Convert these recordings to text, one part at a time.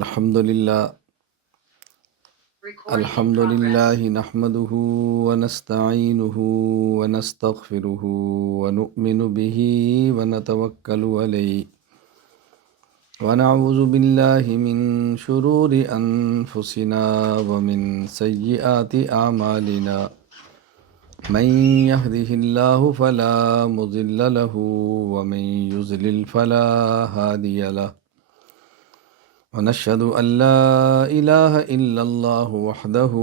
الحمد للہ نحمده ونستعینه ونستغفره ونؤمن به ونتوکل علیہ ونعوذ باللہ من شرور انفسنا ومن سیئات اعمالنا من يهده الله فلا مضل له ومن يضلل فلا هادي له ونشهد أن لا إله إلا الله وحده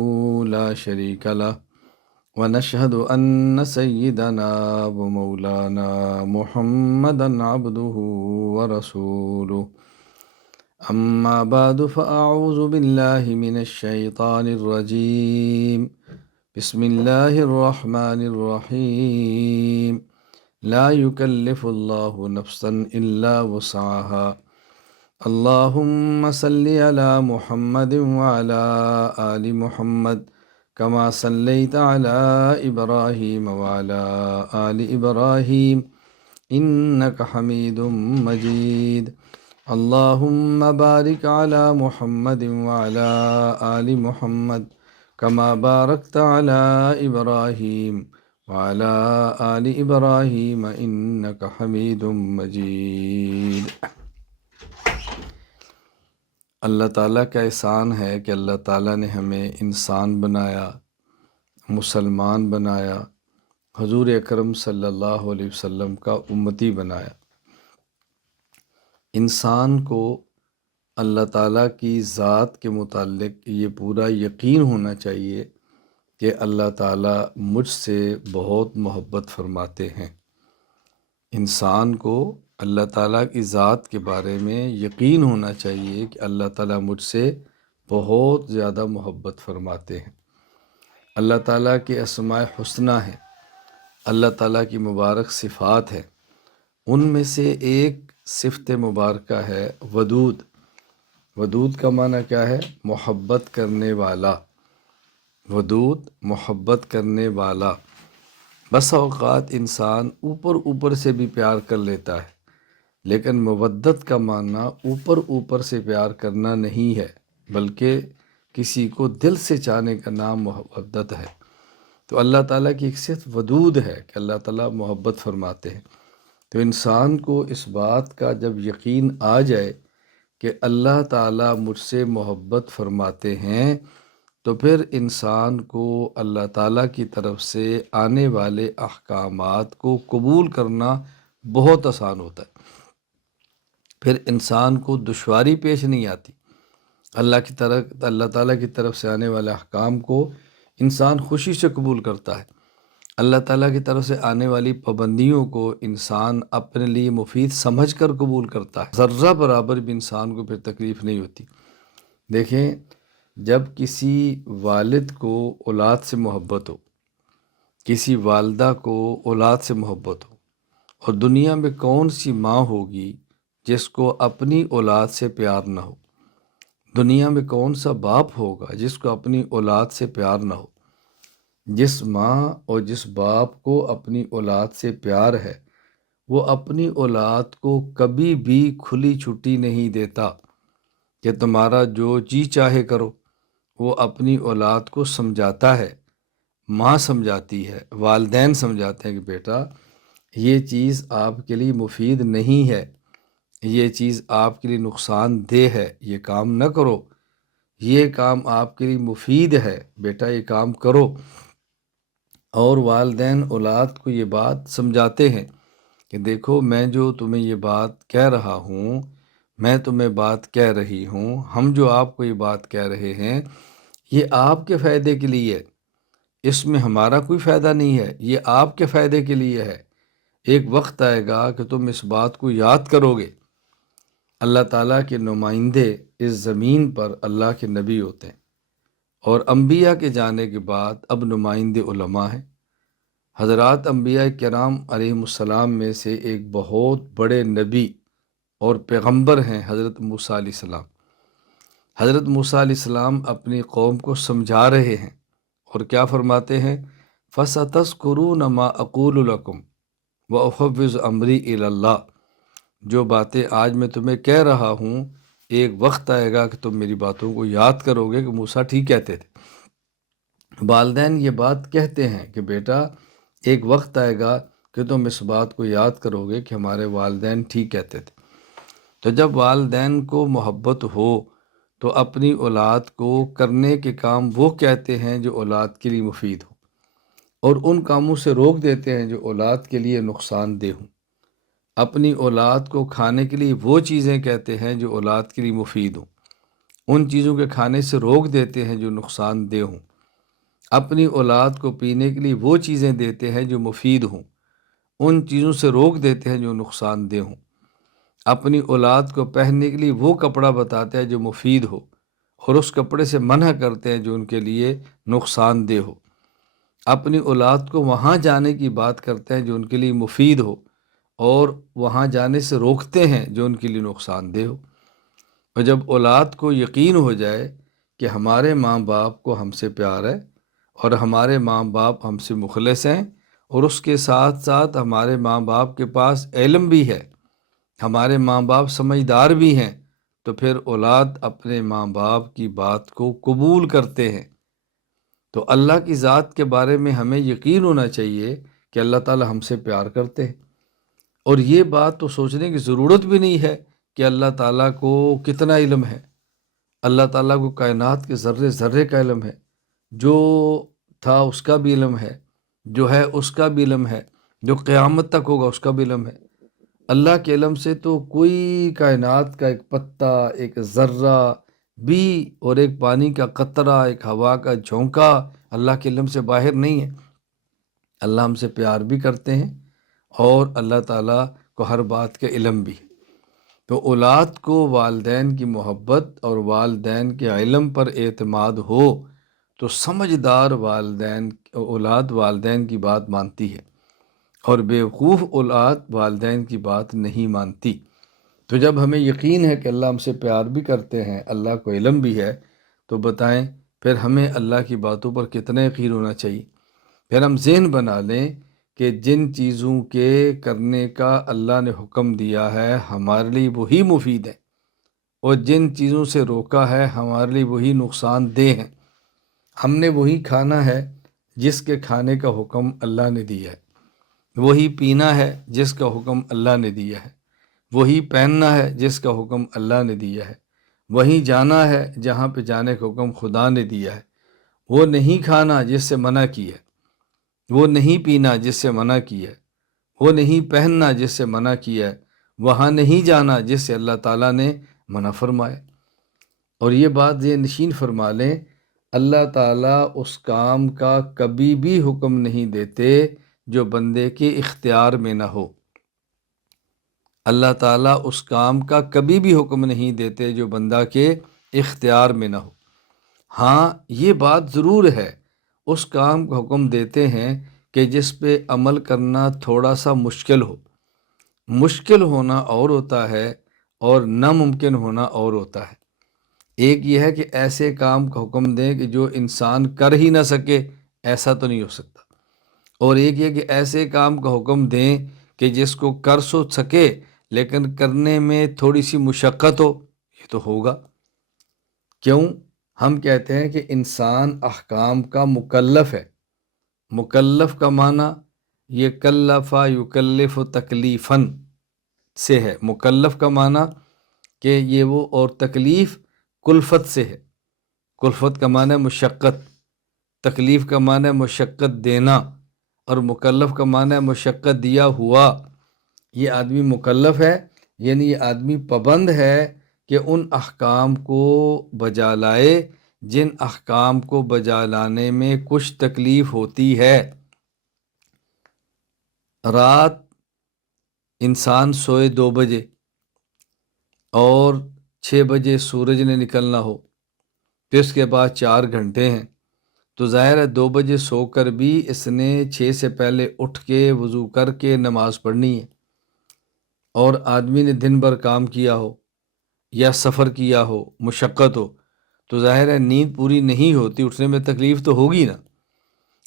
لا شريك له ونشهد أن سيدنا ومولانا محمدا عبده ورسوله أما بعد فأعوذ بالله من الشيطان الرجيم بسم الله الرحمن الرحيم لا يكلف الله نفسا إلا وسعها اللهم صل على محمد وعلى آل محمد كما صليت على إبراهيم وعلى آل إبراهيم إنك حميد مجيد اللهم بارك على محمد وعلى آل محمد كما باركت على إبراهيم وعلى آل إبراهيم إنك حميد مجيد۔ اللہ تعالیٰ کا احسان ہے کہ اللہ تعالیٰ نے ہمیں انسان بنایا، مسلمان بنایا، حضور اکرم صلی اللہ علیہ وسلم کا امتی بنایا۔ انسان کو اللہ تعالیٰ کی ذات کے متعلق یہ پورا یقین ہونا چاہیے کہ اللہ تعالیٰ مجھ سے بہت محبت فرماتے ہیں۔ انسان کو اللہ تعالیٰ کی ذات کے بارے میں یقین ہونا چاہیے کہ اللہ تعالیٰ مجھ سے بہت زیادہ محبت فرماتے ہیں۔ اللہ تعالیٰ کے اسماء حسنی ہیں، اللہ تعالیٰ کی مبارک صفات ہیں، ان میں سے ایک صفت مبارکہ ہے ودود۔ ودود کا معنی کیا ہے؟ محبت کرنے والا۔ ودود محبت کرنے والا۔ بس اوقات انسان اوپر سے بھی پیار کر لیتا ہے، لیکن مودت کا معنی اوپر سے پیار کرنا نہیں ہے، بلکہ کسی کو دل سے چاہنے کا نام مودت ہے۔ تو اللہ تعالیٰ کی ایک صفت ودود ہے کہ اللہ تعالیٰ محبت فرماتے ہیں۔ تو انسان کو اس بات کا جب یقین آ جائے کہ اللہ تعالیٰ مجھ سے محبت فرماتے ہیں، تو پھر انسان کو اللہ تعالیٰ کی طرف سے آنے والے احکامات کو قبول کرنا بہت آسان ہوتا ہے۔ پھر انسان کو دشواری پیش نہیں آتی۔ اللہ تعالیٰ کی طرف سے آنے والے احکام کو انسان خوشی سے قبول کرتا ہے۔ اللہ تعالیٰ کی طرف سے آنے والی پابندیوں کو انسان اپنے لیے مفید سمجھ کر قبول کرتا ہے۔ ذرہ برابر بھی انسان کو پھر تکلیف نہیں ہوتی۔ دیکھیں، جب کسی والد کو اولاد سے محبت ہو، کسی والدہ کو اولاد سے محبت ہو، اور دنیا میں کون سی ماں ہوگی جس کو اپنی اولاد سے پیار نہ ہو؟ دنیا میں کون سا باپ ہوگا جس کو اپنی اولاد سے پیار نہ ہو؟ جس ماں اور جس باپ کو اپنی اولاد سے پیار ہے، وہ اپنی اولاد کو کبھی بھی کھلی چھٹی نہیں دیتا کہ تمہارا جو جی چاہے کرو۔ وہ اپنی اولاد کو سمجھاتا ہے، ماں سمجھاتی ہے، والدین سمجھاتے ہیں کہ بیٹا یہ چیز آپ کے لیے مفید نہیں ہے، یہ چیز آپ کے لیے نقصان دہ ہے، یہ کام نہ کرو، یہ کام آپ کے لیے مفید ہے، بیٹا یہ کام کرو۔ اور والدین اولاد کو یہ بات سمجھاتے ہیں کہ دیکھو میں جو تمہیں یہ بات کہہ رہا ہوں، میں تمہیں بات کہہ رہی ہوں، ہم جو آپ کو یہ بات کہہ رہے ہیں، یہ آپ کے فائدے کے لیے ہے، اس میں ہمارا کوئی فائدہ نہیں ہے، یہ آپ کے فائدے کے لیے ہے۔ ایک وقت آئے گا کہ تم اس بات کو یاد کرو گے۔ اللہ تعالیٰ کے نمائندے اس زمین پر اللہ کے نبی ہوتے ہیں، اور انبیاء کے جانے کے بعد اب نمائندے علماء ہیں۔ حضرات انبیاء کرام علیہم السلام میں سے ایک بہت بڑے نبی اور پیغمبر ہیں حضرت موسیٰ علیہ السلام۔ حضرت موسیٰ علیہ السلام اپنی قوم کو سمجھا رہے ہیں، اور کیا فرماتے ہیں؟ فَسَتَذْكُرُونَ مَا أَقُولُ لَكُمْ وَأُفَوِّضُ أَمْرِي إِلَى اللَّهِ۔ جو باتیں آج میں تمہیں کہہ رہا ہوں، ایک وقت آئے گا کہ تم میری باتوں کو یاد کرو گے کہ موسیٰ ٹھیک کہتے تھے۔ والدین یہ بات کہتے ہیں کہ بیٹا ایک وقت آئے گا کہ تم اس بات کو یاد کرو گے کہ ہمارے والدین ٹھیک کہتے تھے۔ تو جب والدین کو محبت ہو تو اپنی اولاد کو کرنے کے کام وہ کہتے ہیں جو اولاد کے لیے مفید ہو، اور ان کاموں سے روک دیتے ہیں جو اولاد کے لیے نقصان دہ ہوں۔ اپنی اولاد کو کھانے کے لیے وہ چیزیں کہتے ہیں جو اولاد کے لیے مفید ہوں، ان چیزوں کے کھانے سے روک دیتے ہیں جو نقصان دہ ہوں۔ اپنی اولاد کو پینے کے لیے وہ چیزیں دیتے ہیں جو مفید ہوں، ان چیزوں سے روک دیتے ہیں جو نقصان دہ ہوں۔ اپنی اولاد کو پہننے کے لیے وہ کپڑا بتاتے ہیں جو مفید ہو، اور اس کپڑے سے منع کرتے ہیں جو ان کے لیے نقصان دہ ہو۔ اپنی اولاد کو وہاں جانے کی بات کرتے ہیں جو ان کے لیے مفید ہو، اور وہاں جانے سے روکتے ہیں جو ان کے لیے نقصان دہ ہو۔ اور جب اولاد کو یقین ہو جائے کہ ہمارے ماں باپ کو ہم سے پیار ہے، اور ہمارے ماں باپ ہم سے مخلص ہیں، اور اس کے ساتھ ساتھ ہمارے ماں باپ کے پاس علم بھی ہے، ہمارے ماں باپ سمجھدار بھی ہیں، تو پھر اولاد اپنے ماں باپ کی بات کو قبول کرتے ہیں۔ تو اللہ کی ذات کے بارے میں ہمیں یقین ہونا چاہیے کہ اللہ تعالی ہم سے پیار کرتے ہیں، اور یہ بات تو سوچنے کی ضرورت بھی نہیں ہے کہ اللہ تعالیٰ کو کتنا علم ہے۔ اللہ تعالیٰ کو کائنات کے ذرے ذرے کا علم ہے، جو تھا اس کا بھی علم ہے، جو ہے اس کا بھی علم ہے، جو قیامت تک ہوگا اس کا بھی علم ہے۔ اللہ کے علم سے تو کوئی کائنات کا ایک پتا، ایک ذرہ بھی، اور ایک پانی کا قطرہ، ایک ہوا کا جھونکا اللہ کے علم سے باہر نہیں ہے۔ اللہ ہم سے پیار بھی کرتے ہیں، اور اللہ تعالیٰ کو ہر بات کا علم بھی ہے۔ تو اولاد کو والدین کی محبت اور والدین کے علم پر اعتماد ہو تو سمجھدار اولاد والدین کی بات مانتی ہے، اور بیوقوف اولاد والدین کی بات نہیں مانتی۔ تو جب ہمیں یقین ہے کہ اللہ ہم سے پیار بھی کرتے ہیں، اللہ کو علم بھی ہے، تو بتائیں پھر ہمیں اللہ کی باتوں پر کتنا یقین ہونا چاہیے۔ پھر ہم ذہن بنا لیں کہ جن چیزوں کے کرنے کا اللہ نے حکم دیا ہے ہمارے لیے وہی مفید ہے، اور جن چیزوں سے روکا ہے ہمارے لیے وہی نقصان دہ ہیں۔ ہم نے وہی کھانا ہے جس کے کھانے کا حکم اللہ نے دیا ہے، وہی پینا ہے جس کا حکم اللہ نے دیا ہے، وہی پہننا ہے جس کا حکم اللہ نے دیا ہے، وہی جانا ہے جہاں پہ جانے کا حکم خدا نے دیا ہے۔ وہ نہیں کھانا جس سے منع کی ہے، وہ نہیں پینا جس سے منع کی ہے، وہ نہیں پہننا جس سے منع کیا ہے، وہاں نہیں جانا جس سے اللہ تعالیٰ نے منع فرمایا۔ اور یہ بات یہ نشین فرما لیں، اللہ تعالیٰ اس کام کا کبھی بھی حکم نہیں دیتے جو بندے کے اختیار میں نہ ہو۔ اللہ تعالیٰ اس کام کا کبھی بھی حکم نہیں دیتے جو بندہ کے اختیار میں نہ ہو۔ ہاں یہ بات ضرور ہے، اس کام کا حکم دیتے ہیں کہ جس پہ عمل کرنا تھوڑا سا مشکل ہو۔ مشکل ہونا اور ہوتا ہے، اور ناممکن ہونا اور ہوتا ہے۔ ایک یہ ہے کہ ایسے کام کا حکم دیں کہ جو انسان کر ہی نہ سکے، ایسا تو نہیں ہو سکتا۔ اور ایک یہ کہ ایسے کام کا حکم دیں کہ جس کو کر سکے لیکن کرنے میں تھوڑی سی مشقت ہو، یہ تو ہوگا۔ کیوں؟ ہم کہتے ہیں کہ انسان احکام کا مکلف ہے۔ مکلف کا معنی یہ کلفا یکلف تکلیفاً سے ہے۔ مکلف کا معنی کہ یہ وہ، اور تکلیف کلفت سے ہے۔ کلفت کا معنی مشقت، تکلیف کا معنی مشقت دینا، اور مکلف کا معنی مشقت دیا ہوا۔ یہ آدمی مکلف ہے، یعنی یہ آدمی پابند ہے کہ ان احکام کو بجا لائے جن احکام کو بجا لانے میں کچھ تکلیف ہوتی ہے۔ رات انسان سوئے 2 بجے اور 6 بجے سورج نے نکلنا ہو، پھر اس کے بعد 4 گھنٹے ہیں، تو ظاہر ہے 2 بجے سو کر بھی اس نے 6 سے پہلے اٹھ کے وضو کر کے نماز پڑھنی ہے۔ اور آدمی نے دن بھر کام کیا ہو یا سفر کیا ہو، مشقت ہو، تو ظاہر ہے نیند پوری نہیں ہوتی، اٹھنے میں تکلیف تو ہوگی نا۔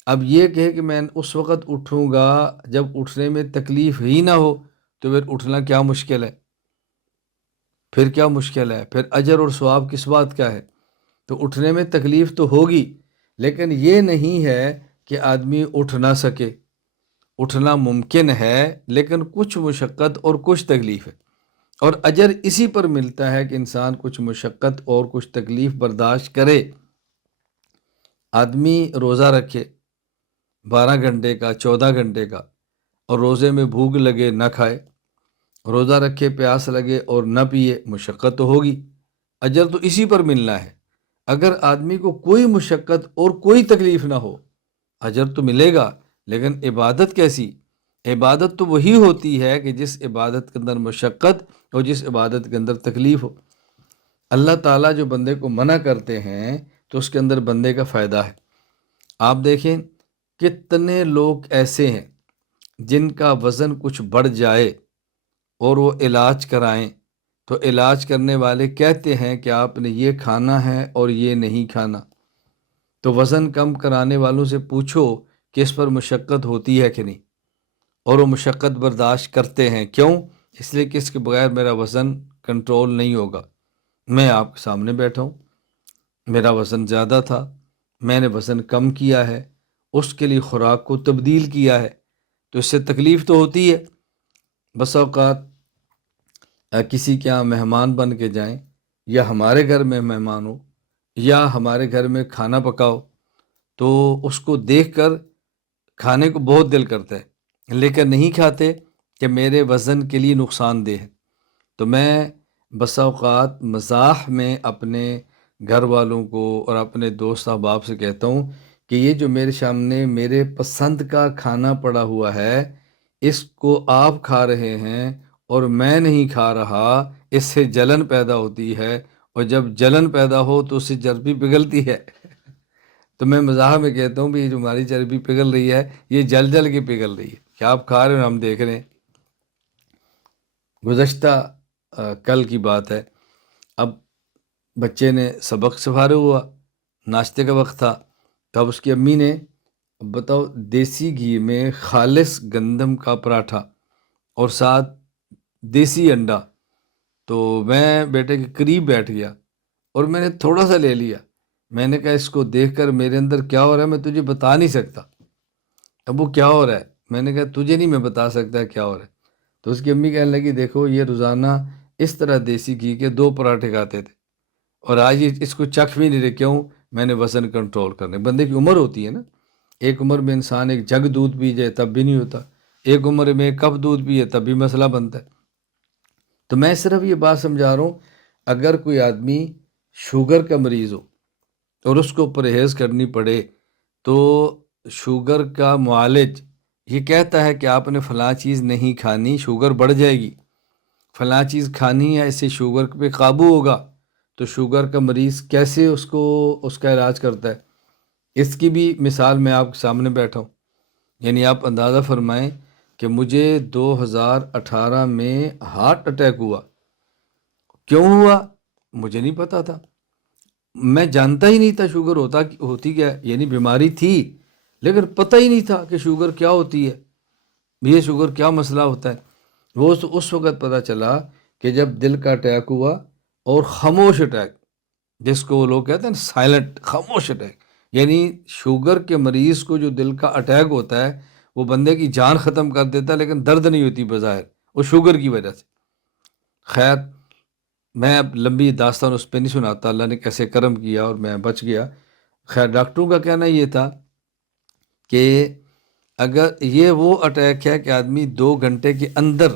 اب یہ کہے کہ میں اس وقت اٹھوں گا جب اٹھنے میں تکلیف ہی نہ ہو، تو پھر اٹھنا کیا مشکل ہے۔ پھر کیا مشکل ہے؟ پھر اجر اور ثواب کس بات کا ہے؟ تو اٹھنے میں تکلیف تو ہوگی، لیکن یہ نہیں ہے کہ آدمی اٹھ نہ سکے۔ اٹھنا ممکن ہے، لیکن کچھ مشقت اور کچھ تکلیف ہے، اور اجر اسی پر ملتا ہے کہ انسان کچھ مشقت اور کچھ تکلیف برداشت کرے۔ آدمی روزہ رکھے 12 گھنٹے کا، 14 گھنٹے کا، اور روزے میں بھوک لگے نہ کھائے، روزہ رکھے پیاس لگے اور نہ پیے، مشقت تو ہوگی، اجر تو اسی پر ملنا ہے۔ اگر آدمی کو کوئی مشقت اور کوئی تکلیف نہ ہو، اجر تو ملے گا، لیکن عبادت کیسی؟ عبادت تو وہی ہوتی ہے کہ جس عبادت کے اندر مشقت اور جس عبادت کے اندر تکلیف ہو۔ اللہ تعالیٰ جو بندے کو منع کرتے ہیں تو اس کے اندر بندے کا فائدہ ہے۔ آپ دیکھیں کتنے لوگ ایسے ہیں جن کا وزن کچھ بڑھ جائے اور وہ علاج کرائیں، تو علاج کرنے والے کہتے ہیں کہ آپ نے یہ کھانا ہے اور یہ نہیں کھانا۔ تو وزن کم کرانے والوں سے پوچھو کہ اس پر مشقت ہوتی ہے کہ نہیں، اور وہ مشقت برداشت کرتے ہیں۔ کیوں؟ اس لیے کہ اس کے بغیر میرا وزن کنٹرول نہیں ہوگا۔ میں آپ کے سامنے بیٹھا ہوں، میرا وزن زیادہ تھا، میں نے وزن کم کیا ہے، اس کے لیے خوراک کو تبدیل کیا ہے، تو اس سے تکلیف تو ہوتی ہے۔ بس اوقات کسی کے یہاں مہمان بن کے جائیں، یا ہمارے گھر میں مہمان ہو، یا ہمارے گھر میں کھانا پکاؤ، تو اس کو دیکھ کر کھانے کو بہت دل کرتا ہے، لیکن نہیں کھاتے کہ میرے وزن کے لیے نقصان دہ ہے۔ تو میں بس اوقات مزاح میں اپنے گھر والوں کو اور اپنے دوست احباب سے کہتا ہوں کہ یہ جو میرے سامنے میرے پسند کا کھانا پڑا ہوا ہے، اس کو آپ کھا رہے ہیں اور میں نہیں کھا رہا، اس سے جلن پیدا ہوتی ہے، اور جب جلن پیدا ہو تو اس سے چربی پگھلتی ہے۔ تو میں مزاح میں کہتا ہوں بھی یہ جو ہماری چربی پگھل رہی ہے، یہ جل جل کے پگھل رہی ہے کہ آپ کھا رہے ہیں اور ہم دیکھ رہے ہیں۔ گزشتہ کل کی بات ہے، اب بچے نے سبق سے فارغ ہوا، ناشتے کا وقت تھا، تب اس کی امی نے، بتاؤ، دیسی گھی میں خالص گندم کا پراٹھا اور ساتھ دیسی انڈا۔ تو میں بیٹے کے قریب بیٹھ گیا اور میں نے تھوڑا سا لے لیا۔ میں نے کہا اس کو دیکھ کر میرے اندر کیا ہو رہا ہے میں تجھے بتا نہیں سکتا۔ اب وہ کیا ہو رہا ہے؟ میں نے کہا تجھے نہیں میں بتا سکتا کیا ہو رہا ہے۔ تو اس کی امی کہنے لگی دیکھو یہ روزانہ اس طرح دیسی گھی کے 2 پراٹھے کھاتے تھے، اور آج یہ اس کو چکھ بھی نہیں رہے۔ کیوں؟ میں نے وزن کنٹرول کرنے۔ بندے کی عمر ہوتی ہے نا، ایک عمر میں انسان ایک جگ دودھ پی جائے تب بھی نہیں ہوتا، ایک عمر میں ایک کپ دودھ پیے تب بھی مسئلہ بنتا ہے۔ تو میں صرف یہ بات سمجھا رہا ہوں، اگر کوئی آدمی شوگر کا مریض ہو اور اس کو پرہیز کرنی پڑے، تو شوگر کا معالج یہ کہتا ہے کہ آپ نے فلاں چیز نہیں کھانی، شوگر بڑھ جائے گی، فلاں چیز کھانی ہے، اس سے شوگر پہ قابو ہوگا، تو شوگر کا مریض کیسے اس کا علاج کرتا ہے؟ اس کی بھی مثال میں آپ کے سامنے بیٹھا ہوں۔ یعنی آپ اندازہ فرمائیں کہ مجھے 2018 میں ہارٹ اٹیک ہوا۔ کیوں ہوا؟ مجھے نہیں پتا تھا، میں جانتا ہی نہیں تھا شوگر ہوتی کیا ہے، یعنی بیماری تھی لیکن پتہ ہی نہیں تھا کہ شوگر کیا ہوتی ہے، یہ شوگر کیا مسئلہ ہوتا ہے۔ وہ اس وقت پتہ چلا کہ جب دل کا اٹیک ہوا، اور خاموش اٹیک، جس کو وہ لوگ کہتے ہیں سائلنٹ خاموش اٹیک، یعنی شوگر کے مریض کو جو دل کا اٹیک ہوتا ہے وہ بندے کی جان ختم کر دیتا ہے، لیکن درد نہیں ہوتی بظاہر، وہ شوگر کی وجہ سے۔ خیر، میں اب لمبی داستان اس پہ نہیں سناتا، اللہ نے کیسے کرم کیا اور میں بچ گیا۔ خیر، ڈاکٹروں کا کہنا یہ تھا کہ اگر یہ وہ اٹیک ہے کہ آدمی 2 گھنٹے کے اندر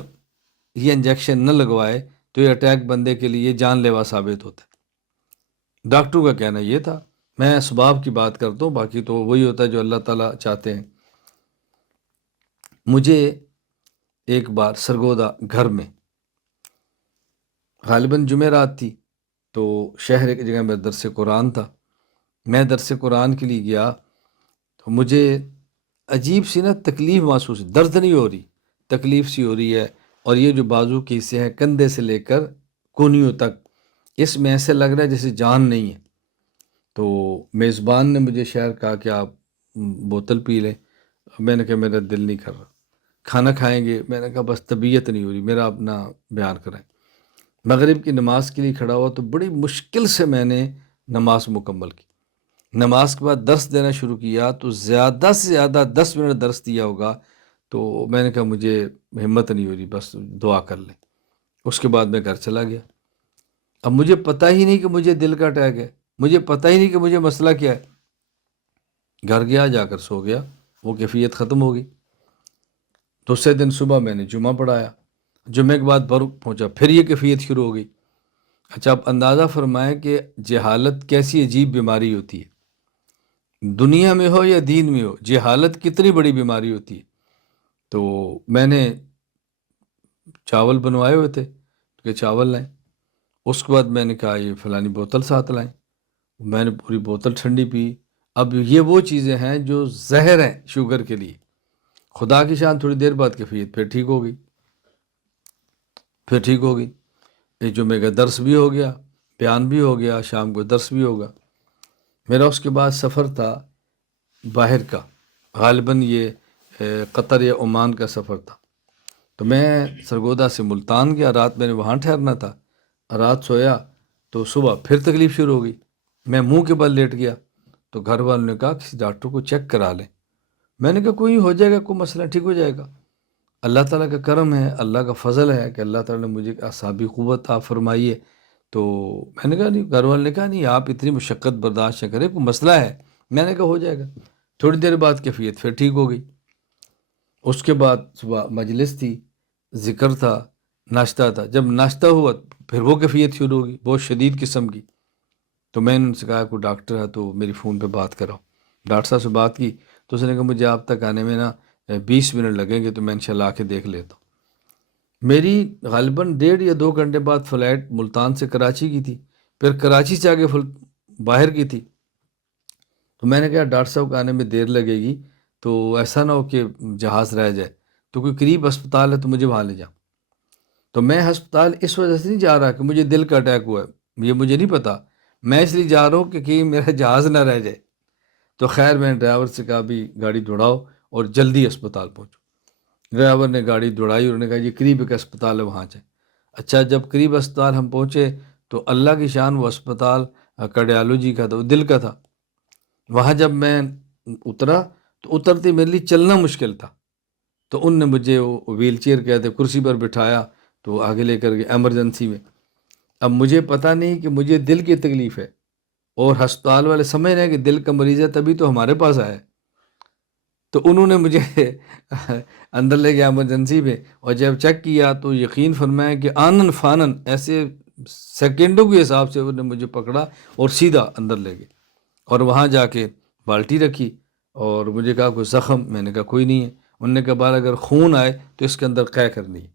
یہ انجیکشن نہ لگوائے تو یہ اٹیک بندے کے لیے جان لیوا ثابت ہوتا ہے۔ ڈاکٹروں کا کہنا یہ تھا، میں اسباب کی بات کرتا ہوں، باقی تو وہی ہوتا ہے جو اللہ تعالیٰ چاہتے ہیں۔ مجھے ایک بار سرگودا گھر میں غالباً جمعرات تھی، تو شہر ایک جگہ میں درس قرآن تھا، میں درس قرآن کے لیے گیا، تو مجھے عجیب سی نا تکلیف محسوس، درد نہیں ہو رہی، تکلیف سی ہو رہی ہے، اور یہ جو بازو کے حصے ہیں کندھے سے لے کر کونیوں تک، اس میں ایسے لگ رہا ہے جیسے جان نہیں ہے۔ تو میزبان نے مجھے شہر کہا کہ آپ بوتل پی لیں، میں نے کہا میرا دل نہیں کر رہا۔ کھانا کھائیں گے؟ میں نے کہا بس طبیعت نہیں ہو رہی، میرا اپنا بیان کریں۔ مغرب کی نماز کے لیے کھڑا ہوا تو بڑی مشکل سے میں نے نماز مکمل کی۔ نماز کے بعد درس دینا شروع کیا تو زیادہ سے زیادہ 10 منٹ درس دیا ہوگا، تو میں نے کہا مجھے ہمت نہیں ہو رہی، بس دعا کر لیں۔ اس کے بعد میں گھر چلا گیا۔ اب مجھے پتہ ہی نہیں کہ مجھے دل کا اٹیک ہے، مجھے پتہ ہی نہیں کہ مجھے مسئلہ کیا ہے۔ گھر گیا، جا کر سو گیا، وہ کیفیت ختم ہو گئی۔ دوسرے دن صبح میں نے جمعہ پڑھایا، جمعے کے بعد پہنچا، پھر یہ کیفیت شروع ہو گئی۔ اچھا، آپ اندازہ فرمائیں کہ جہالت کیسی عجیب بیماری ہوتی ہے، دنیا میں ہو یا دین میں ہو، جہالت کتنی بڑی بیماری ہوتی ہے۔ تو میں نے چاول بنوائے ہوئے تھے کہ چاول لائیں، اس کے بعد میں نے کہا یہ فلانی بوتل ساتھ لائیں، میں نے پوری بوتل ٹھنڈی پی۔ اب یہ وہ چیزیں ہیں جو زہر ہیں شوگر کے لیے۔ خدا کی شان، تھوڑی دیر بعد کیفیت پھر ٹھیک ہو گئی، پھر ٹھیک ہو گئی۔ ایک جمعے کا درس بھی ہو گیا، بیان بھی ہو گیا، شام کو درس بھی ہوگا۔ میرا اس کے بعد سفر تھا باہر کا، غالباً یہ قطر یا عمان کا سفر تھا۔ تو میں سرگودا سے ملتان گیا، رات میں نے وہاں ٹھہرنا تھا۔ رات سویا تو صبح پھر تکلیف شروع ہو گئی، میں منہ کے بل لیٹ گیا۔ تو گھر والوں نے کہا کسی ڈاکٹر کو چیک کرا لیں۔ میں نے کہا کوئی ہو جائے گا، کوئی مسئلہ ٹھیک ہو جائے گا۔ اللہ تعالیٰ کا کرم ہے، اللہ کا فضل ہے کہ اللہ تعالیٰ نے مجھے اعصابی قوت عطا فرمائی ہے۔ تو میں نے کہا نہیں، گھر والے نے کہا نہیں آپ اتنی مشقت برداشت نہ کریں، کوئی مسئلہ ہے۔ میں نے کہا ہو جائے گا۔ تھوڑی دیر بعد کیفیت پھر ٹھیک ہو گئی۔ اس کے بعد صبح مجلس تھی، ذکر تھا، ناشتہ تھا۔ جب ناشتہ ہوا پھر وہ کیفیت شروع ہوگی، بہت شدید قسم کی۔ تو میں نے ان سے کہا کوئی ڈاکٹر ہے تو میری فون پہ بات کراؤ۔ ڈاکٹر صاحب سے بات کی تو اس نے کہا مجھے آپ تک آنے میں نا 20 منٹ لگیں گے، تو میں انشاءاللہ آ کے دیکھ لیتا ہوں۔ میری غالباً 1.5 یا 2 گھنٹے بعد فلائٹ ملتان سے کراچی کی تھی، پھر کراچی سے آگے باہر کی تھی۔ تو میں نے کہا ڈاکٹر صاحب کے آنے میں دیر لگے گی تو ایسا نہ ہو کہ جہاز رہ جائے، تو کوئی قریب ہسپتال ہے تو مجھے وہاں لے جاؤ۔ تو میں ہسپتال اس وجہ سے نہیں جا رہا کہ مجھے دل کا اٹیک ہوا ہے، یہ مجھے نہیں پتا، میں اس لیے جا رہا ہوں کہ کہیں میرا جہاز نہ رہ جائے۔ تو خیر میں نے ڈرائیور سے کہا بھی گاڑی دوڑاؤ اور جلدی اسپتال پہنچو۔ ڈرائیور نے گاڑی دوڑائی، انہوں نے کہا یہ قریب ایک اسپتال ہے وہاں جائیں۔ اچھا، جب قریب اسپتال ہم پہنچے تو اللہ کی شان وہ اسپتال کارڈیالوجی کا تھا، وہ دل کا تھا۔ وہاں جب میں اترا تو اترتے میرے لیے چلنا مشکل تھا، تو ان نے مجھے وہ ویل چیئر کہتے کرسی پر بٹھایا تو آگے لے کر گئے ایمرجنسی میں۔ اب مجھے پتہ نہیں کہ مجھے دل کی تکلیف ہے، اور ہسپتال والے سمجھ رہے ہیں کہ دل کا مریض ہے تبھی تو ہمارے پاس آیا ہے۔ تو انہوں نے مجھے اندر لے گیا ایمرجنسی میں، اور جب چیک کیا تو یقین فرمایا کہ آنن فانن ایسے سیکنڈوں کے حساب سے انہوں نے مجھے پکڑا اور سیدھا اندر لے گئے، اور وہاں جا کے بالٹی رکھی اور مجھے کہا کوئی زخم؟ میں نے کہا کوئی نہیں ہے۔ انہوں نے کہا بار اگر خون آئے تو اس کے اندر قے کرنی ہے،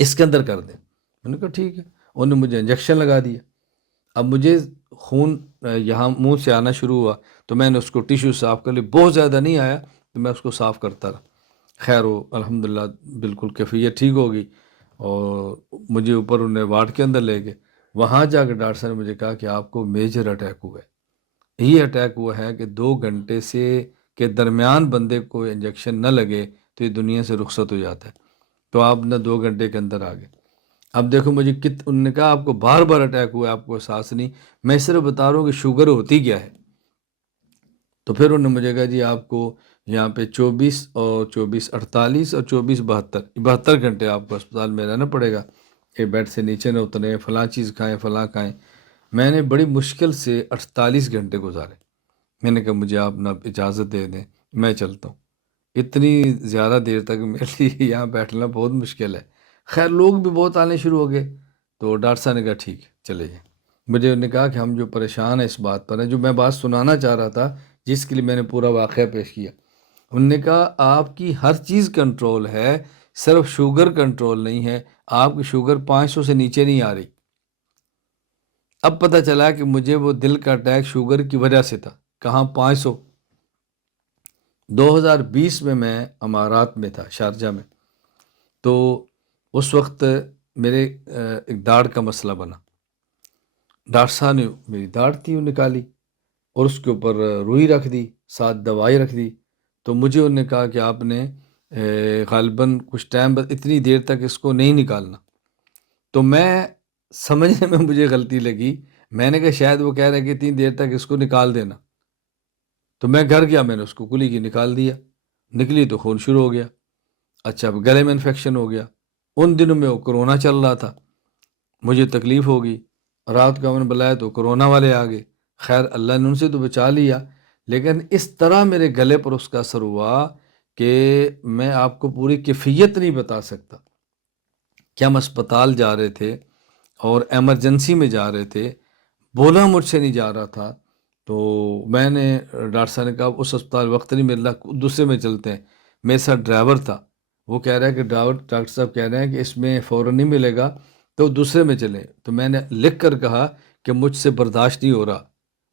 اس کے اندر کر دیں۔ میں نے کہا ٹھیک ہے۔ انہوں نے مجھے انجیکشن لگا دیا۔ اب مجھے خون یہاں منہ سے آنا شروع ہوا تو میں نے اس کو ٹیشو صاف کر لی، بہت زیادہ نہیں آیا تو میں اس کو صاف کرتا رہا۔ خیر وہ الحمدللہ بالکل کیفیت ٹھیک ہو گئی، اور مجھے اوپر انہیں وارڈ کے اندر لے گئے۔ وہاں جا کے ڈاکٹر صاحب نے مجھے کہا کہ آپ کو میجر اٹیک ہوا ہے۔ یہ اٹیک ہوا ہے کہ 2 گھنٹے سے کے درمیان بندے کو انجیکشن نہ لگے تو یہ دنیا سے رخصت ہو جاتا ہے، تو آپ نہ 2 گھنٹے کے اندر آ گئے۔ اب دیکھو مجھے انہوں نے کہا آپ کو بار بار اٹیک ہوا ہے، آپ کو احساس نہیں۔ میں صرف بتا رہا ہوں کہ شوگر ہوتی کیا ہے۔ تو پھر انہوں نے مجھے کہا جی آپ کو یہاں پہ 24 اور 24 48 اور 24 72 گھنٹے آپ کو اسپتال میں رہنا پڑے گا، کہ بیڈ سے نیچے نہ اتریں، فلاں چیز کھائیں، فلاں کھائیں۔ میں نے بڑی مشکل سے 48 گھنٹے گزارے۔ میں نے کہا مجھے آپ نہ اجازت دے دیں، میں چلتا ہوں۔ اتنی زیادہ دیر تک میرے لیے یہاں بیٹھنا بہت مشکل ہے۔ خیر لوگ بھی بہت آنے شروع ہو گئے، تو ڈاکٹر صاحب نے کہا ٹھیک ہے چلے جائیں۔ مجھے انہوں نے کہا کہ ہم جو پریشان ہیں اس بات پر ہیں، جو میں بات سنانا چاہ رہا تھا جس کے لیے میں نے پورا واقعہ پیش کیا، انہوں نے کہا آپ کی ہر چیز کنٹرول ہے، صرف شوگر کنٹرول نہیں ہے، آپ کی شوگر 500 سے نیچے نہیں آ رہی۔ اب پتہ چلا کہ مجھے وہ دل کا اٹیک شوگر کی وجہ سے تھا۔ کہاں 500؟ 2020 میں امارات میں تھا، شارجہ میں۔ تو اس وقت میرے ایک داڑھ کا مسئلہ بنا۔ ڈاکٹر صاحب نے میری داڑھ تھی وہ نکالی اور اس کے اوپر روئی رکھ دی، ساتھ دوائی رکھ دی۔ تو مجھے انہوں نے کہا کہ آپ نے غالباً کچھ ٹائم بعد اتنی دیر تک اس کو نہیں نکالنا۔ تو میں سمجھنے میں مجھے غلطی لگی، میں نے کہا شاید وہ کہہ رہے کہ اتنی دیر تک اس کو نکال دینا، تو میں گھر گیا، میں نے اس کو کلی کی نکال دیا، نکلی تو خون شروع ہو گیا۔ اچھا، اب گلے میں انفیکشن ہو گیا، ان دنوں میں وہ کرونا چل رہا تھا، مجھے تکلیف ہوگی، رات کو میں نے بلایا تو کرونا والے آ گئے، خیر اللہ نے ان سے تو بچا لیا، لیکن اس طرح میرے گلے پر اس کا اثر ہوا کہ میں آپ کو پوری کیفیت نہیں بتا سکتا کہ ہم اسپتال جا رہے تھے اور ایمرجنسی میں جا رہے تھے، بولا مجھ سے نہیں جا رہا تھا، تو میں نے ڈاکٹر صاحب نے کہا اس اسپتال وقت نہیں مل رہا، دوسرے میں چلتے ہیں۔ میرے ساتھ ڈرائیور تھا، وہ کہہ رہا ہے کہ ڈاکٹر صاحب کہہ رہے ہیں کہ اس میں فوراً نہیں ملے گا تو دوسرے میں چلیں، تو میں نے لکھ کر کہا کہ مجھ سے برداشت نہیں ہو رہا،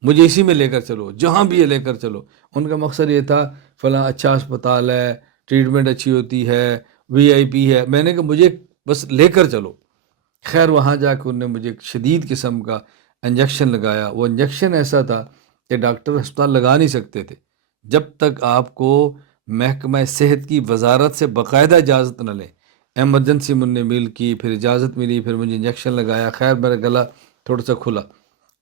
مجھے اسی میں لے کر چلو، جہاں بھی یہ لے کر چلو۔ ان کا مقصد یہ تھا فلاں اچھا اسپتال ہے، ٹریٹمنٹ اچھی ہوتی ہے، وی آئی پی ہے، میں نے کہا مجھے بس لے کر چلو۔ خیر وہاں جا کے انہوں نے مجھے ایک شدید قسم کا انجیکشن لگایا، وہ انجیکشن ایسا تھا کہ ڈاکٹر ہسپتال لگا نہیں سکتے تھے جب تک آپ کو محکمہ صحت کی وزارت سے باقاعدہ اجازت نہ لیں۔ ایمرجنسی میں نے میل کی، پھر اجازت ملی، پھر مجھے انجیکشن لگایا، خیر میرا گلا تھوڑا سا کھلا۔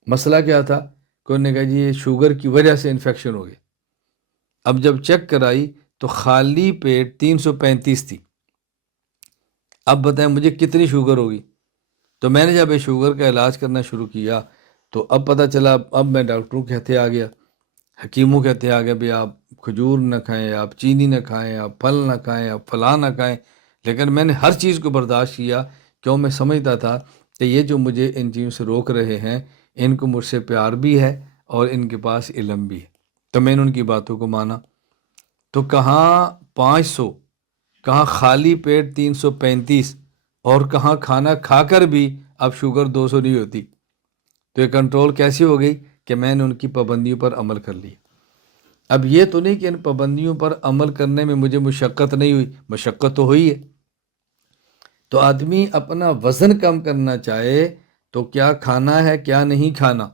مسئلہ کیا تھا کہ انہوں نے کہا جی یہ شوگر کی وجہ سے انفیکشن ہو گئی۔ اب جب چیک کرائی تو خالی پیٹ 335 تھی۔ اب بتائیں مجھے کتنی شوگر ہوگی؟ تو میں نے جب یہ شوگر کا علاج کرنا شروع کیا تو اب پتہ چلا، اب میں ڈاکٹروں کے ہتھے آ گیا، حکیموں کے ہتھے آ گیا، بھی آپ کھجور نہ کھائیں، آپ چینی نہ کھائیں، آپ پھل نہ کھائیں، آپ فلاں نہ کھائیں، لیکن میں نے ہر چیز کو برداشت کیا، کیوں میں سمجھتا تھا کہ یہ جو مجھے ان چیزوں سے روک رہے ہیں ان کو مجھ سے پیار بھی ہے اور ان کے پاس علم بھی ہے، تو میں نے ان کی باتوں کو مانا۔ تو کہاں 500، کہاں خالی پیٹ 335، اور کہاں کھانا کھا کر بھی اب شوگر 200 نہیں ہوتی۔ تو یہ کنٹرول کیسی ہو گئی کہ میں نے ان کی پابندیوں پر عمل کر لی۔ اب یہ تو نہیں کہ ان پابندیوں پر عمل کرنے میں مجھے مشقت نہیں ہوئی، مشقت تو ہوئی ہے۔ تو آدمی اپنا وزن کم کرنا چاہے تو کیا کھانا ہے کیا نہیں کھانا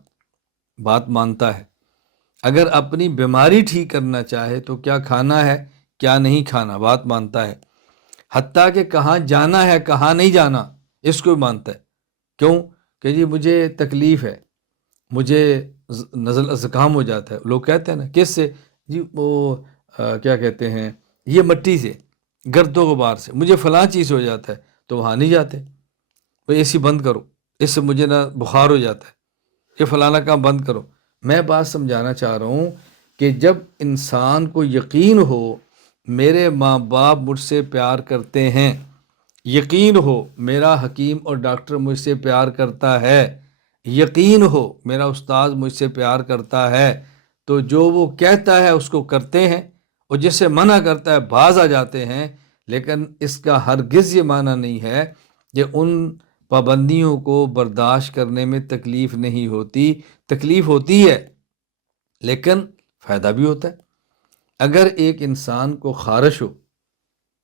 بات مانتا ہے، اگر اپنی بیماری ٹھیک کرنا چاہے تو کیا کھانا ہے کیا نہیں کھانا بات مانتا ہے، حتیٰ کہ کہاں جانا ہے کہاں نہیں جانا اس کو بھی مانتا ہے۔ کیوں کہ جی مجھے تکلیف ہے، مجھے نزل زکام ہو جاتا ہے، لوگ کہتے ہیں نا کس سے؟ جی وہ کیا کہتے ہیں، یہ مٹی سے، گرد و غبار سے، مجھے فلاں چیز ہو جاتا ہے، تو وہاں نہیں جاتے، بھئی اے سی بند کرو، اس سے مجھے نہ بخار ہو جاتا ہے، یہ فلانا کام بند کرو۔ میں بات سمجھانا چاہ رہا ہوں کہ جب انسان کو یقین ہو میرے ماں باپ مجھ سے پیار کرتے ہیں، یقین ہو میرا حکیم اور ڈاکٹر مجھ سے پیار کرتا ہے، یقین ہو میرا استاد مجھ سے پیار کرتا ہے، تو جو وہ کہتا ہے اس کو کرتے ہیں، اور جس سے منع کرتا ہے باز آ جاتے ہیں۔ لیکن اس کا ہرگز یہ معنی نہیں ہے کہ ان پابندیوں کو برداشت کرنے میں تکلیف نہیں ہوتی، تکلیف ہوتی ہے لیکن فائدہ بھی ہوتا ہے۔ اگر ایک انسان کو خارش ہو،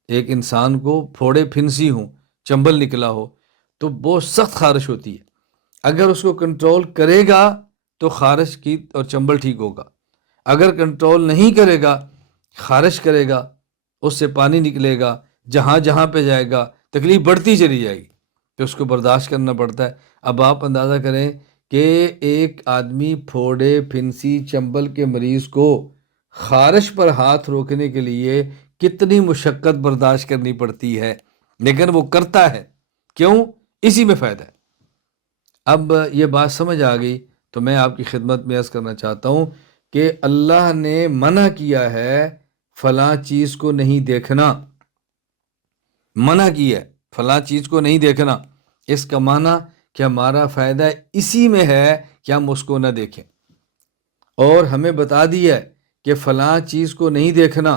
ایک انسان کو پھوڑے پھنسی ہوں، چنبل نکلا ہو، تو بہت سخت خارش ہوتی ہے، اگر اس کو کنٹرول کرے گا تو خارش کی اور چنبل ٹھیک ہوگا، اگر کنٹرول نہیں کرے گا خارش کرے گا، اس سے پانی نکلے گا، جہاں جہاں پہ جائے گا تکلیف بڑھتی چلی جائے گی، تو اس کو برداشت کرنا پڑتا ہے۔ اب آپ اندازہ کریں کہ ایک آدمی پھوڑے پھنسی چنبل کے مریض کو خارش پر ہاتھ روکنے کے لیے کتنی مشقت برداشت کرنی پڑتی ہے، لیکن وہ کرتا ہے، کیوں؟ اسی میں فائدہ ہے۔ اب یہ بات سمجھ آ گئی تو میں آپ کی خدمت میں عرض کرنا چاہتا ہوں کہ اللہ نے منع کیا ہے فلاں چیز کو نہیں دیکھنا، منع کیا ہے فلاں چیز کو نہیں دیکھنا، اس کا معنی کہ ہمارا فائدہ اسی میں ہے کہ ہم اس کو نہ دیکھیں، اور ہمیں بتا دیا ہے کہ فلاں چیز کو نہیں دیکھنا،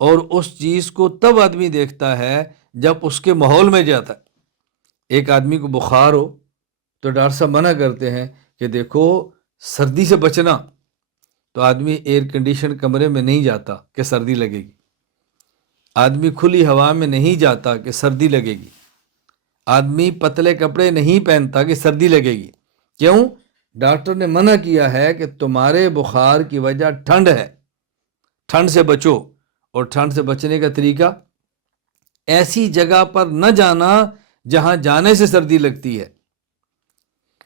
اور اس چیز کو تب آدمی دیکھتا ہے جب اس کے ماحول میں جاتا ہے۔ ایک آدمی کو بخار ہو تو ڈاکٹر صاحب منع کرتے ہیں کہ دیکھو سردی سے بچنا، تو آدمی ایئر کنڈیشن کمرے میں نہیں جاتا کہ سردی لگے گی، آدمی کھلی ہوا میں نہیں جاتا کہ سردی لگے گی، آدمی پتلے کپڑے نہیں پہنتا کہ سردی لگے گی، کیوں؟ ڈاکٹر نے منع کیا ہے کہ تمہارے بخار کی وجہ ٹھنڈ ہے، ٹھنڈ سے بچو، اور ٹھنڈ سے بچنے کا طریقہ ایسی جگہ پر نہ جانا جہاں جانے سے سردی لگتی ہے،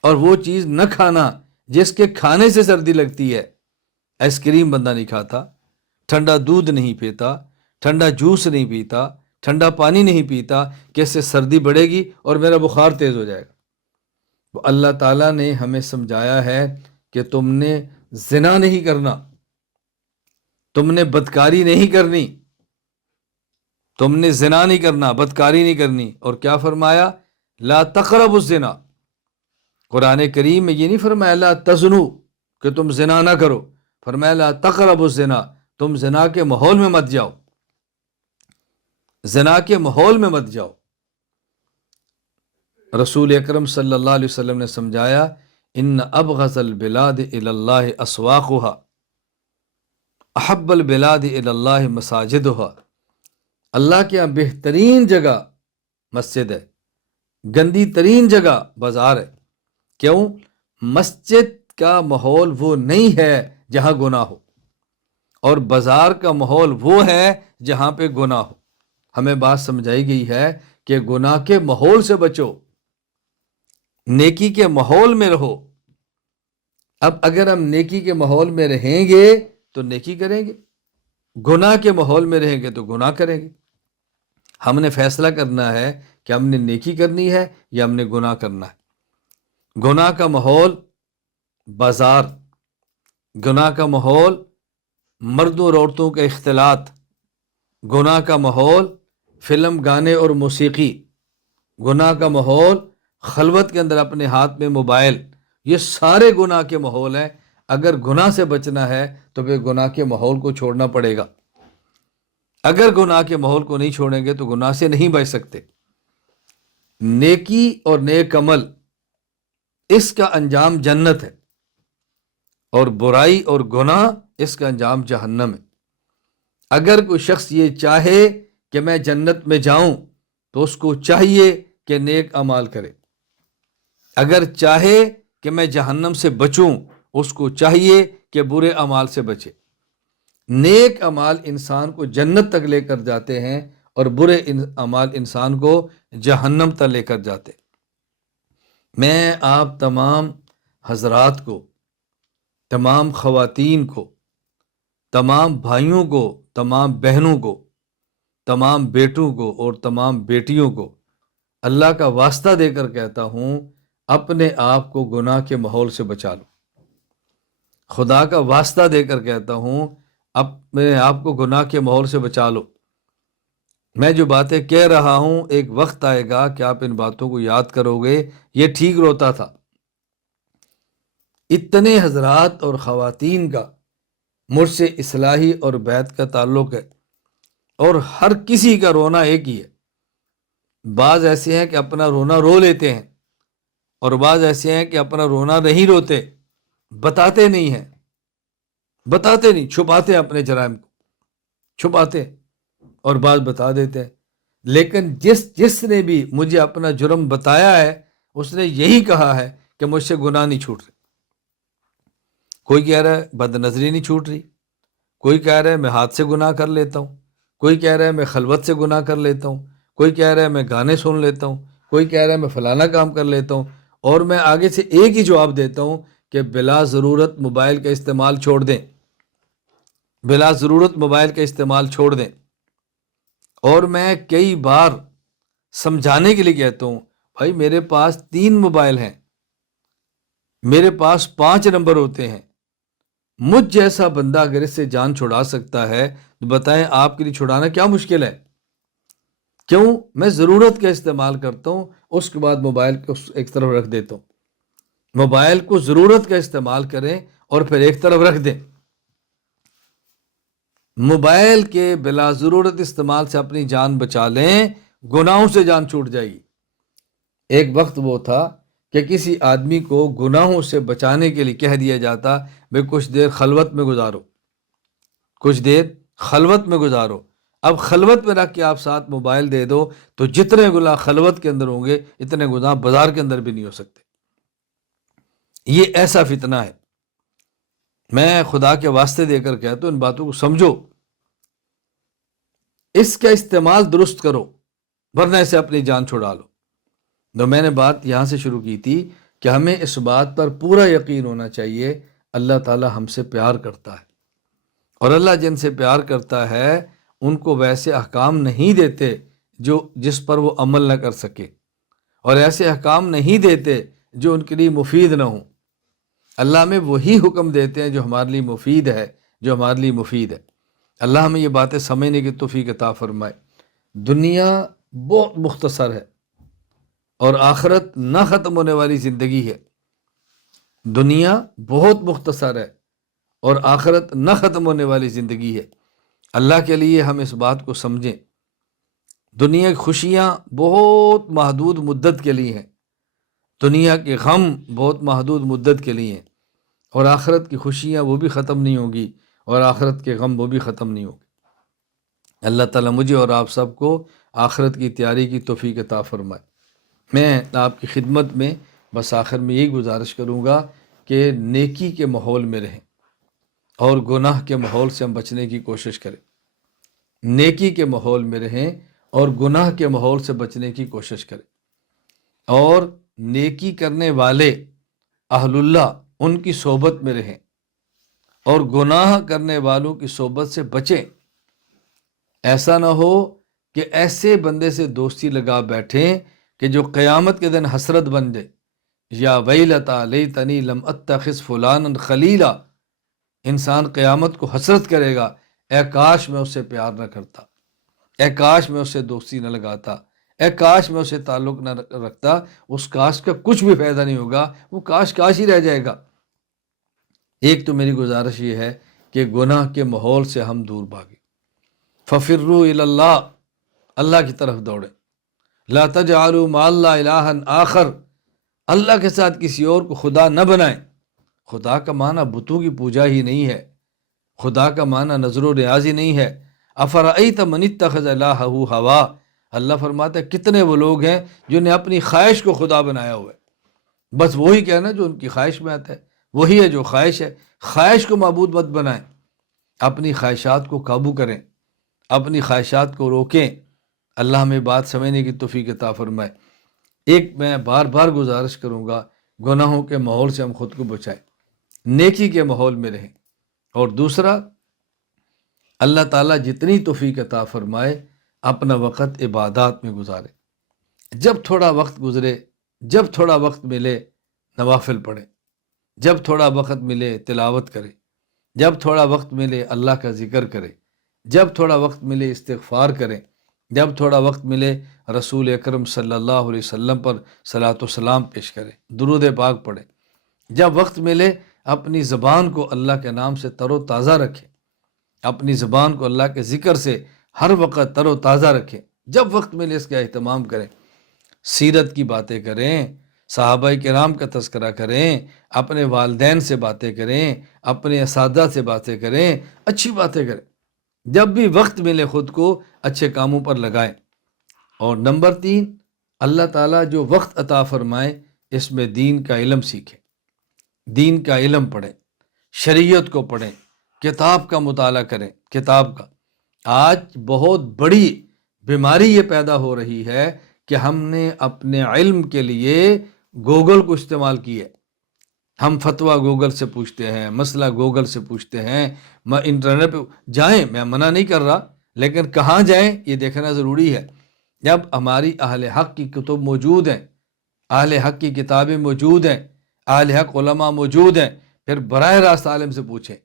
اور وہ چیز نہ کھانا جس کے کھانے سے سردی لگتی ہے۔ آئس کریم بندہ نہیں کھاتا، ٹھنڈا دودھ نہیں پیتا، ٹھنڈا جوس نہیں پیتا، ٹھنڈا پانی نہیں پیتا کہ اس سے سردی بڑھے گی اور میرا بخار تیز ہو جائے گا۔ تو اللہ تعالیٰ نے ہمیں سمجھایا ہے کہ تم نے زنا نہیں کرنا، تم نے بدکاری نہیں کرنی، تم نے زنا نہیں کرنا، بدکاری نہیں کرنی۔ اور کیا فرمایا؟ لا تقربوا الزنا۔ قرآن کریم میں یہ نہیں فرمایا لا تزنو کہ تم زنا نہ کرو، فرمایا لا تقربوا الزنا، تم زنا کے ماحول میں مت جاؤ، زنا کے ماحول میں مت جاؤ۔ رسول اکرم صلی اللہ علیہ وسلم نے سمجھایا ان ابغض البلاد الی اللہ اسواقها، احب البلاد الی اللہ مساجدها۔ اللہ کے یہاں بہترین جگہ مسجد ہے، گندی ترین جگہ بازار ہے۔ کیوں؟ مسجد کا ماحول وہ نہیں ہے جہاں گناہ ہو، اور بازار کا ماحول وہ ہے جہاں پہ گناہ ہو۔ ہمیں بات سمجھائی گئی ہے کہ گناہ کے ماحول سے بچو، نیکی کے ماحول میں رہو۔ اب اگر ہم نیکی کے ماحول میں رہیں گے تو نیکی کریں گے، گناہ کے ماحول میں رہیں گے تو گناہ کریں گے۔ ہم نے فیصلہ کرنا ہے کہ ہم نے نیکی کرنی ہے یا ہم نے گناہ کرنا ہے۔ گناہ کا ماحول بازار، گناہ کا ماحول مردوں اور عورتوں کا اختلاط، گناہ کا ماحول فلم، گانے اور موسیقی، گناہ کا ماحول خلوت کے اندر اپنے ہاتھ میں موبائل، یہ سارے گناہ کے ماحول ہیں۔ اگر گناہ سے بچنا ہے تو پھر گناہ کے ماحول کو چھوڑنا پڑے گا۔ اگر گناہ کے ماحول کو نہیں چھوڑیں گے تو گناہ سے نہیں بچ سکتے۔ نیکی اور نیک عمل اس کا انجام جنت ہے، اور برائی اور گناہ اس کا انجام جہنم ہے۔ اگر کوئی شخص یہ چاہے کہ میں جنت میں جاؤں تو اس کو چاہیے کہ نیک اعمال کرے، اگر چاہے کہ میں جہنم سے بچوں اس کو چاہیے کہ برے اعمال سے بچے۔ نیک اعمال انسان کو جنت تک لے کر جاتے ہیں اور برے اعمال انسان کو جہنم تک لے کر جاتے۔ میں آپ تمام حضرات کو، تمام خواتین کو، تمام بھائیوں کو، تمام بہنوں کو، تمام بیٹوں کو اور تمام بیٹیوں کو اللہ کا واسطہ دے کر کہتا ہوں اپنے آپ کو گناہ کے ماحول سے بچا لو۔ خدا کا واسطہ دے کر کہتا ہوں اپنے آپ کو گناہ کے ماحول سے بچا لو۔ میں جو باتیں کہہ رہا ہوں ایک وقت آئے گا کہ آپ ان باتوں کو یاد کرو گے۔ یہ ٹھیک روتا تھا، اتنے حضرات اور خواتین کا مجھ سے اصلاحی اور بیعت کا تعلق ہے، اور ہر کسی کا رونا ایک ہی ہے۔ بعض ایسے ہیں کہ اپنا رونا رو لیتے ہیں، اور بعض ایسے ہیں کہ اپنا رونا نہیں روتے، بتاتے نہیں ہیں، بتاتے نہیں، چھپاتے اپنے جرائم کو، چھپاتے، اور بعض بتا دیتے ہیں۔ لیکن جس نے بھی مجھے اپنا جرم بتایا ہے اس نے یہی کہا ہے کہ مجھ سے گناہ نہیں چھوٹ رہے۔ کوئی کہہ رہا ہے بد نظری نہیں چھوٹ رہی، کوئی کہہ رہا ہے میں ہاتھ سے گناہ کر لیتا ہوں، کوئی کہہ رہا ہے میں خلوت سے گناہ کر لیتا ہوں، کوئی کہہ رہا ہے میں گانے سن لیتا ہوں، کوئی کہہ رہا ہے میں فلانا کام کر لیتا ہوں۔ اور میں آگے سے ایک ہی جواب دیتا ہوں کہ بلا ضرورت موبائل کا استعمال چھوڑ دیں، بلا ضرورت موبائل کا استعمال چھوڑ دیں۔ اور میں کئی بار سمجھانے کے لیے کہتا ہوں بھائی میرے پاس 3 موبائل ہیں، میرے پاس 5 نمبر ہوتے ہیں، مجھ جیسا بندہ اگر اس سے جان چھڑا سکتا ہے تو بتائیں آپ کے لیے چھڑانا کیا مشکل ہے؟ کیوں؟ میں ضرورت کا استعمال کرتا ہوں، اس کے بعد موبائل کو ایک طرف رکھ دیتا ہوں۔ موبائل کو ضرورت کا استعمال کریں اور پھر ایک طرف رکھ دیں۔ موبائل کے بلا ضرورت استعمال سے اپنی جان بچا لیں، گناہوں سے جان چھوٹ جائے گی۔ ایک وقت وہ تھا کہ کسی آدمی کو گناہوں سے بچانے کے لیے کہہ دیا جاتا بھئی کچھ دیر خلوت میں گزارو، کچھ دیر خلوت میں گزارو۔ اب خلوت میں رکھ کے آپ ساتھ موبائل دے دو تو جتنے گناہ خلوت کے اندر ہوں گے اتنے گناہ بازار کے اندر بھی نہیں ہو سکتے۔ یہ ایسا فتنہ ہے۔ میں خدا کے واسطے دے کر کہتا ہوں ان باتوں کو سمجھو، اس کا استعمال درست کرو، ورنہ اسے اپنی جان چھڑا لو۔ تو میں نے بات یہاں سے شروع کی تھی کہ ہمیں اس بات پر پورا یقین ہونا چاہیے اللہ تعالی ہم سے پیار کرتا ہے، اور اللہ جن سے پیار کرتا ہے ان کو ویسے احکام نہیں دیتے جس پر وہ عمل نہ کر سکے، اور ایسے احکام نہیں دیتے جو ان کے لیے مفید نہ ہوں۔ اللہ ہمیں وہی حکم دیتے ہیں جو ہمارے لیے مفید ہے، جو ہمارے لیے مفید ہے۔ اللہ ہمیں یہ باتیں سمجھنے کی توفیق عطا فرمائے۔ دنیا بہت مختصر ہے اور آخرت نہ ختم ہونے والی زندگی ہے۔ دنیا بہت مختصر ہے اور آخرت نہ ختم ہونے والی زندگی ہے۔ اللہ کے لیے ہم اس بات کو سمجھیں، دنیا کی خوشیاں بہت محدود مدت کے لیے ہیں، دنیا کے غم بہت محدود مدت کے لیے ہیں، اور آخرت کی خوشیاں وہ بھی ختم نہیں ہوگی اور آخرت کے غم وہ بھی ختم نہیں ہوگی۔ اللہ تعالیٰ مجھے اور آپ سب کو آخرت کی تیاری کی توفیق عطا فرمائے۔ میں آپ کی خدمت میں بس آخر میں یہی گزارش کروں گا کہ نیکی کے ماحول میں رہیں اور گناہ کے ماحول سے ہم بچنے کی کوشش کریں۔ نیکی کے ماحول میں رہیں اور گناہ کے ماحول سے بچنے کی کوشش کریں، اور نیکی کرنے والے اہل اللہ ان کی صحبت میں رہیں اور گناہ کرنے والوں کی صحبت سے بچیں۔ ایسا نہ ہو کہ ایسے بندے سے دوستی لگا بیٹھیں کہ جو قیامت کے دن حسرت بن جائے، یا ویلتا لیتنی لم اتخذ فلانا خلیلا، انسان قیامت کو حسرت کرے گا، اے کاش میں اس سے پیار نہ کرتا، اے کاش میں اس سے دوستی نہ لگاتا، اے کاش میں اسے تعلق نہ رکھتا۔ اس کاش کا کچھ بھی فائدہ نہیں ہوگا، وہ کاش کاش ہی رہ جائے گا۔ ایک تو میری گزارش یہ ہے کہ گناہ کے ماحول سے ہم دور بھاگیں، ففروا الی اللہ، اللہ کی طرف دوڑیں، لا تجعلوا مع اللہ الہا آخر، اللہ کے ساتھ کسی اور کو خدا نہ بنائیں۔ خدا کا معنی بتوں کی پوجا ہی نہیں ہے، خدا کا معنی نظر و نیاز ہی نہیں ہے۔ افرأیت من اتخذ الہہ ہوا، اللہ فرماتا ہے کتنے وہ لوگ ہیں جنہوں نے اپنی خواہش کو خدا بنایا ہوا ہے۔ بس وہی کہنا جو ان کی خواہش میں آتا ہے، وہی ہے جو خواہش ہے۔ خواہش کو معبود مت بنائیں، اپنی خواہشات کو قابو کریں، اپنی خواہشات کو روکیں۔ اللہ ہمیں بات سمجھنے کی توفیق عطا فرمائے۔ ایک میں بار بار گزارش کروں گا، گناہوں کے ماحول سے ہم خود کو بچائیں، نیکی کے ماحول میں رہیں، اور دوسرا اللہ تعالیٰ جتنی توفیق عطا فرمائے اپنا وقت عبادات میں گزارے۔ جب تھوڑا وقت گزرے، جب تھوڑا وقت ملے نوافل پڑھیں، جب تھوڑا وقت ملے تلاوت کرے، جب تھوڑا وقت ملے اللہ کا ذکر کرے، جب تھوڑا وقت ملے استغفار کریں، جب تھوڑا وقت ملے رسول اکرم صلی اللہ علیہ وسلم پر صلاۃ و سلام پیش کریں، درود پاک پڑھیں۔ جب وقت ملے اپنی زبان کو اللہ کے نام سے تر و تازہ رکھیں، اپنی زبان کو اللہ کے ذکر سے ہر وقت تر و تازہ رکھیں۔ جب وقت ملے اس کا اہتمام کریں، سیرت کی باتیں کریں، صحابہ کرام کا تذکرہ کریں، اپنے والدین سے باتیں کریں، اپنے اساتذہ سے باتیں کریں، اچھی باتیں کریں۔ جب بھی وقت ملے خود کو اچھے کاموں پر لگائیں۔ اور نمبر 3، اللہ تعالیٰ جو وقت عطا فرمائے اس میں دین کا علم سیکھیں، دین کا علم پڑھیں، شریعت کو پڑھیں، کتاب کا مطالعہ کریں۔ کتاب کا آج بہت بڑی بیماری یہ پیدا ہو رہی ہے کہ ہم نے اپنے علم کے لیے گوگل کو استعمال کیا ہے۔ ہم فتویٰ گوگل سے پوچھتے ہیں، مسئلہ گوگل سے پوچھتے ہیں، انٹرنیٹ پہ جائیں، میں منع نہیں کر رہا، لیکن کہاں جائیں یہ دیکھنا ضروری ہے۔ جب ہماری اہل حق کی کتب موجود ہیں، اہل حق کی کتابیں موجود ہیں، اہل حق علماء موجود ہیں، پھر براہ راست عالم سے پوچھیں،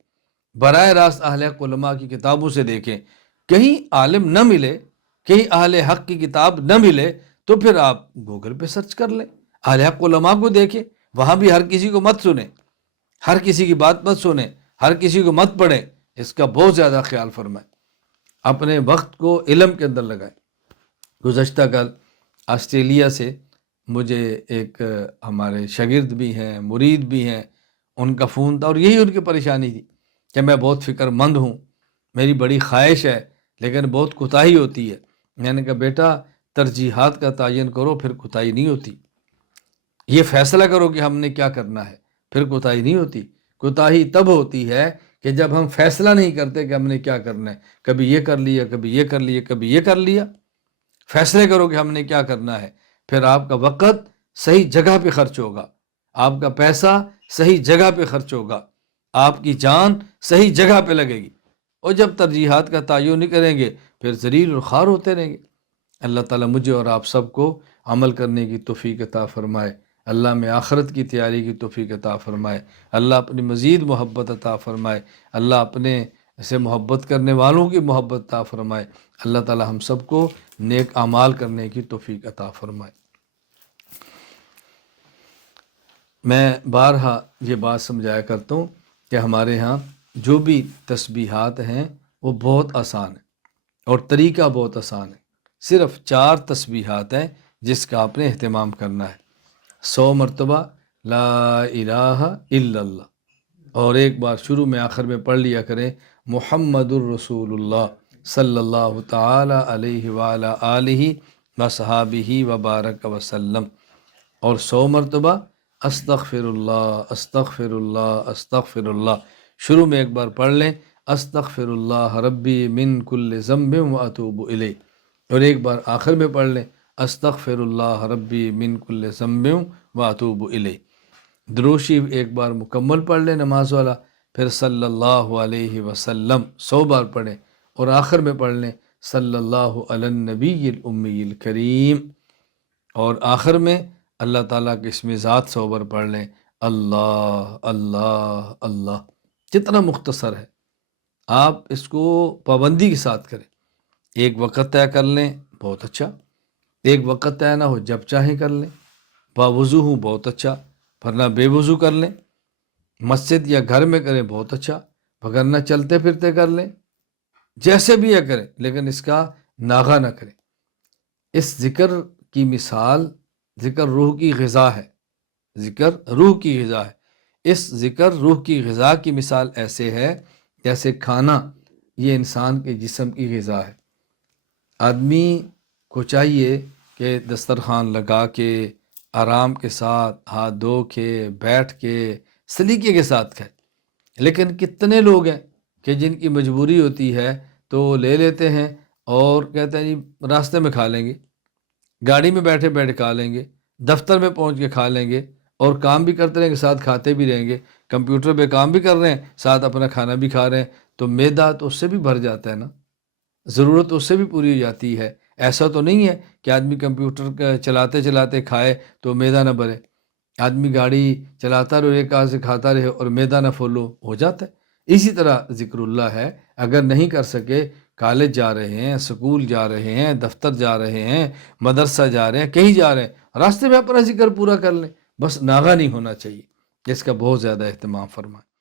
براہ راست اہل حق علماء کی کتابوں سے دیکھیں۔ کہیں عالم نہ ملے، کہیں اہل حق کی کتاب نہ ملے تو پھر آپ گوگل پہ سرچ کر لیں، اہل حق علماء کو دیکھیں۔ وہاں بھی ہر کسی کو مت سنیں، ہر کسی کی بات مت سنیں، ہر کسی کو مت پڑھیں، اس کا بہت زیادہ خیال فرمائیں۔ اپنے وقت کو علم کے اندر لگائیں۔ گزشتہ کل آسٹریلیا سے مجھے ایک ہمارے شاگرد بھی ہیں، مرید بھی ہیں، ان کا فون تھا، اور یہی ان کی پریشانی تھی کہ میں بہت فکر مند ہوں، میری بڑی خواہش ہے لیکن بہت کوتاہی ہوتی ہے۔ میں نے کہا بیٹا ترجیحات کا تعین کرو، پھر کوتاہی نہیں ہوتی۔ یہ فیصلہ کرو کہ ہم نے کیا کرنا ہے، پھر کوتاہی نہیں ہوتی۔ کوتاہی تب ہوتی ہے کہ جب ہم فیصلہ نہیں کرتے کہ ہم نے کیا کرنا ہے، کبھی یہ کر لیا، کبھی یہ کر لیا، کبھی یہ کر لیا۔ فیصلے کرو کہ ہم نے کیا کرنا ہے، پھر آپ کا وقت صحیح جگہ پہ خرچ ہوگا، آپ کا پیسہ صحیح جگہ پہ خرچ ہوگا، آپ کی جان صحیح جگہ پہ لگے گی، اور جب ترجیحات کا تعین نہیں کریں گے پھر ذلیل اور خوار ہوتے رہیں گے۔ اللہ تعالیٰ مجھے اور آپ سب کو عمل کرنے کی توفیق عطا فرمائے، اللہ میں آخرت کی تیاری کی توفیق عطا فرمائے، اللہ اپنی مزید محبت عطا فرمائے، اللہ اپنے سے محبت کرنے والوں کی محبت عطا فرمائے، اللہ تعالیٰ ہم سب کو نیک اعمال کرنے کی توفیق عطا فرمائے۔ میں بارہا یہ بات سمجھایا کرتا ہوں کہ ہمارے ہاں جو بھی تسبیحات ہیں وہ بہت آسان ہیں اور طریقہ بہت آسان ہے، صرف 4 تسبیحات ہیں جس کا آپ نے اہتمام کرنا ہے۔ 100 مرتبہ لا الہ الا اللہ، اور ایک بار شروع میں آخر میں پڑھ لیا کریں محمد الرسول اللہ صلی اللہ تعالی علیہ وعلی آلہ وصحابہ وبارک وسلم، اور 100 مرتبہ استغفر اللہ استغفر اللہ استغفر اللہ، شروع میں ایک بار پڑھ لیں استغفر اللہ ربی من کل ذنب واتوب الیہ، اور ایک بار آخر میں پڑھ لیں استغفر اللہ ربی من کل ذنب واتوب الیہ۔ درود شریف ایک بار مکمل پڑھ لیں نماز والا، پھر صلی اللہ علیہ وسلم 100 بار پڑھیں، اور آخر میں پڑھ لیں صلی اللہ علی النبی الامی الکریم، اور آخر میں اللہ تعالیٰ کے اسم ذات 100 بار پڑھ لیں اللہ اللہ اللہ۔ کتنا مختصر ہے، آپ اس کو پابندی کے ساتھ کریں، ایک وقت طے کر لیں بہت اچھا، ایک وقت طے نہ ہو جب چاہیں کر لیں، باوضو ہوں بہت اچھا، ورنہ بے وضو کر لیں، مسجد یا گھر میں کریں بہت اچھا، وگرنہ چلتے پھرتے کر لیں، جیسے بھی یہ کریں، لیکن اس کا ناغہ نہ کریں۔ اس ذکر کی مثال ذکر روح کی غذا ہے، ذکر روح کی غذا ہے، اس ذکر روح کی غذا کی مثال ایسے ہے جیسے کھانا یہ انسان کے جسم کی غذا ہے۔ آدمی کو چاہیے کہ دسترخوان لگا کے آرام کے ساتھ ہاتھ دھو کے بیٹھ کے سلیقے کے ساتھ کھائے، لیکن کتنے لوگ ہیں کہ جن کی مجبوری ہوتی ہے تو لے لیتے ہیں اور کہتے ہیں جی راستے میں کھا لیں گے، گاڑی میں بیٹھے بیٹھے کھا لیں گے، دفتر میں پہنچ کے کھا لیں گے، اور کام بھی کرتے رہیں گے ساتھ کھاتے بھی رہیں گے، کمپیوٹر پہ کام بھی کر رہے ہیں ساتھ اپنا کھانا بھی کھا رہے ہیں، تو معدہ تو اس سے بھی بھر جاتا ہے نا، ضرورت اس سے بھی پوری ہو جاتی ہے۔ ایسا تو نہیں ہے کہ آدمی کمپیوٹر چلاتے چلاتے کھائے تو معدہ نہ بھرے، آدمی گاڑی چلاتا رہے ایک ہاتھ سے کھاتا رہے اور معدہ نہ فولو ہو جاتا ہے۔ اسی طرح ذکر اللہ ہے، اگر نہیں کر سکے، کالج جا رہے ہیں، سکول جا رہے ہیں، دفتر جا رہے ہیں، مدرسہ جا رہے ہیں، کہیں جا رہے ہیں، راستے میں اپنا ذکر پورا کر لیں، بس ناغہ نہیں ہونا چاہیے، اس کا بہت زیادہ اہتمام فرمائیں۔